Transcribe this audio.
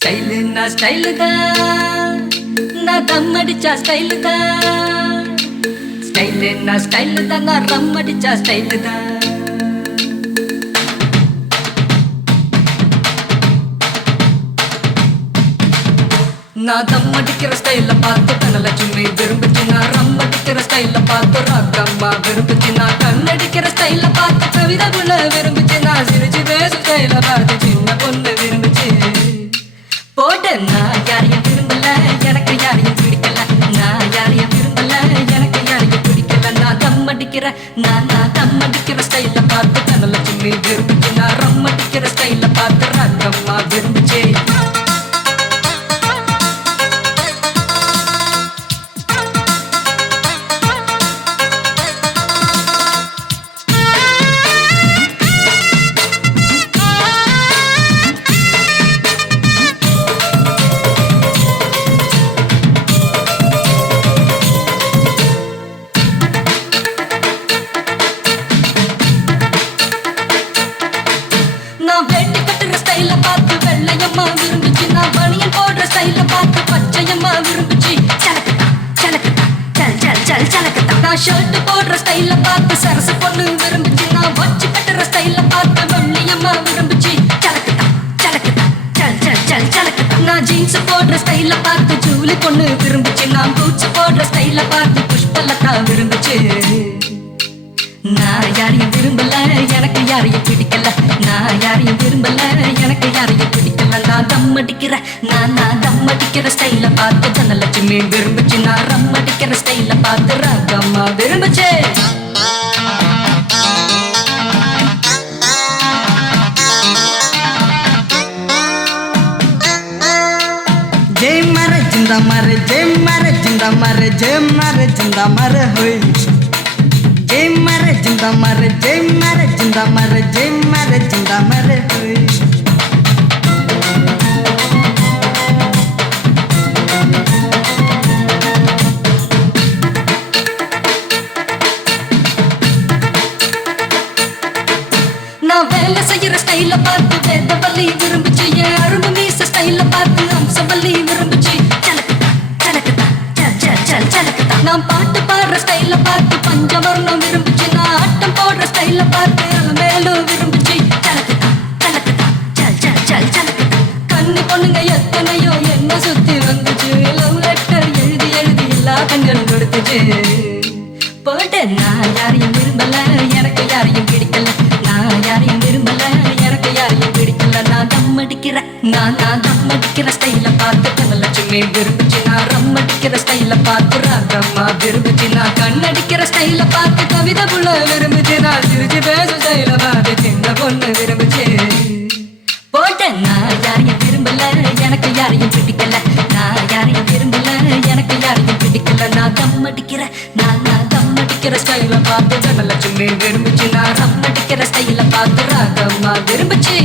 ஸ்டைலுன்னா style தான், நான் தம் அடிச்சா ஸ்டைலு தான். ஸ்டைலுன்னா ஸ்டைலு தான், நான் ரம் அடிச்சா ஸ்டைலு தான். நான் தம் அடிக்கிற ஸ்டைல பார்த்து தனலட்சுமி விரும்புச்சு. நான் ரம் அடிக்கிற ஸ்டைல பார்த்து ராக்கம்மா விரும்புச்சு. நான் கண்ணடிக்கிற ஸ்டைல பார்த்து கவிதை புள்ள விரும்புச்சு. நான் சிரிச்சு பேச ஸ்டைல பார்த்து சின்ன பொண்ணு விரும்புச்சு. போட்டு நான் யாரையும் விரும்பல, எனக்கு யாரையும் பிடிக்கல. நான் யாரையும் விரும்பல, எனக்கு யாரையும் பிடிக்கல. நான் தம் அடிக்கிற நான் தம் அடிக்கிற ஸ்டைல பார்த்து தனலட்சுமி விரும்புச்சு. நான் ரம் அடிக்கிற ஸ்டைல பார்த்து ராக்கம்மா விரும்புச்சு. நான் வேட்டி கட்டுற ஸ்டைல பார்த்து வெள்ளையம்மா விரும்புச்சு. நான் பனியன் போடுற ஸ்டைல பார்த்து பச்சையம்மா விரும்புச்சு. சலக்கத்தா சலக்கத்தா சல் சல் சல் சலக்கத்தா. நான் ஷர்ட் போடுற ஸ்டைல பார்த்து சரசு பொண்ணு விரும்புச்சு. நான் வச்சு கட்டுற ஸ்டைல பார்த்து வெள்ளையம்மா விரும்புச்சு. சலக்கத்தா சலக்கத்தா சல் சல் சல் சலக்கத்தா. நான் ஜீன்ஸ் போடுற ஸ்டைல பார்த்து ஜூலி பொண்ணு விரும்புச்சு. நான் பூட்ஸ் போடுற ஸ்டைல பார்த்து புஷ்பலதா விரும்புச்சு. நான் யாரையும் விரும்பல, எனக்கு யாரையும் பிடிக்கல. நான் யாரையும் விரும்பல, எனக்கு யாரையும் பிடிக்கல. நான் தம் அடிக்கிற நான் தம் அடிக்கிற ஸ்டைல பார்த்து தனலட்சுமி விரும்புச்சு. நான் ரம் அடிக்கிற ஸ்டைல பார்த்து ராகம்மா விரும்புச்சு. जय मारे जिंदा मारे जय मारे जिंदा मारे जय मारे जिंदा मारे होय. जय मारे जिंदा मारे जय मारे जिंदा मारे जय मारे जिंदा मारे होय. நான் வேலை செய்யற ஸ்டைல பார்த்து வேதவல்லி விரும்புச்சு. என் அரும்பு மீச ஸ்டைல பார்த்து அம்சவல்லி விரும்புச்சு. சலக்கத்தா சலக்கத்தா சல் சல் சல் சலக்கத்தா. நான் பாட்டு பாடுற ஸ்டைல பார்த்து பஞ்சவர்ணம் விரும்புச்சு. நான் ஆட்டம் போடுற ஸ்டைல பார்த்து மேலும் விரும்புச்சு. சலக்கத்தா சலக்கத்தா சல் சல் சல் சலக்கத்தா. கண்ணி பொண்ணுங்க எத்தனையோ என்ன சுத்தி வந்துச்சு. லவ் லெட்டர் எழுதி எழுதி எல்லா கண்களும் கொடுத்துச்சு. போட்டு நான் யாரையும் விரும்பல, எனக்கு யாரையும் பிடிக்கல. நான் யாரையும் விரும்பல, எனக்கு யாரையும் பிடிக்கல. நான் தம் அடிக்கிற நான் தம் அடிக்கிற ஸ்டைல பார்த்து தனலட்சுமி விரும்புச்சு. நான் ரம் அடிக்கிற ஸ்டைல பார்த்து ராகம்மா விரும்புச்சு. நான் கண்ணடிக்கிற ஸ்டைல பார்த்து கவிதை புள்ள விரும்புச்சு. நான் சிரிச்சு பேச ஸ்டைல பார்த்து சின்ன பொண்ணு விரும்புச்சு. போட்டு நான் யாரையும் விரும்பல, எனக்கு யாரையும் பிடிக்கல. நான் யாரையும் விரும்பல, எனக்கு யாரையும் பிடிக்கல. நான் தம் அடிக்கிற நான் தம் அடிக்கிற ஸ்டைல பார்த்து தனலட்சுமி விரும்புச்சு. நான் ரம் அடிக்கிற ஸ்டைல பார்த்து ராகம்மா விரும்புச்சு.